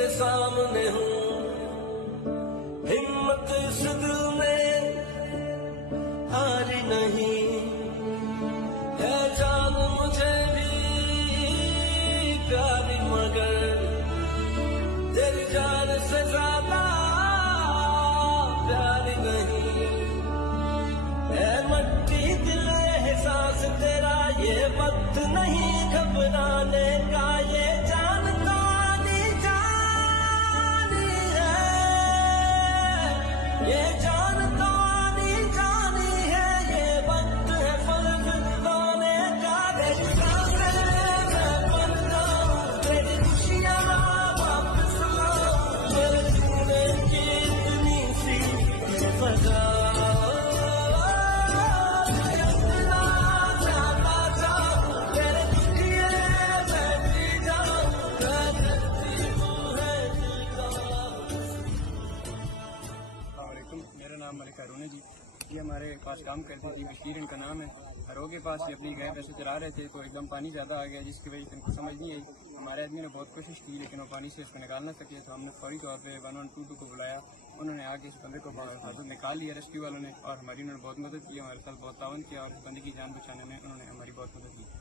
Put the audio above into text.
तेरे सामने हूँ, हिम्मत इस दिल में हारी नहीं है, जान मुझे भी प्यारी मगर तेरी जान से ज्यादा प्यारी नहीं है। मट्टी दिल एहसास तेरा, ये वक्त नहीं घबराने का, ये जान तो आनी जानी है, ये जान तो आनी जानी है, ये वक्त है फर्ज होने का। तेरी सांसें मैं बन जाऊं, तेरी खुशियां वापस लाऊं, मेरे जीने की इतनी सी वजह मेरा नाम मलिक हारून है जी। ये हमारे पास काम करते जी, बशीर इनका नाम है। हरों के पास ये अपनी गाय वैसे चला रहे थे तो एकदम पानी ज़्यादा आ गया, जिसकी वजह से इनको समझ नहीं आई। हमारे आदमी ने बहुत कोशिश की लेकिन वो पानी से उसको निकाल ना सके, तो हमने फौरी तौर पे 1122 को बुलाया। उन्होंने आके इस बंदे को हाथ निकाल लिया रेस्क्यू वालों ने, और हमारी उन्होंने बहुत मदद की, हमारे साथ बहुत तावन किया, और इस बंदे की जान बचाने में उन्होंने हमारी बहुत मदद की।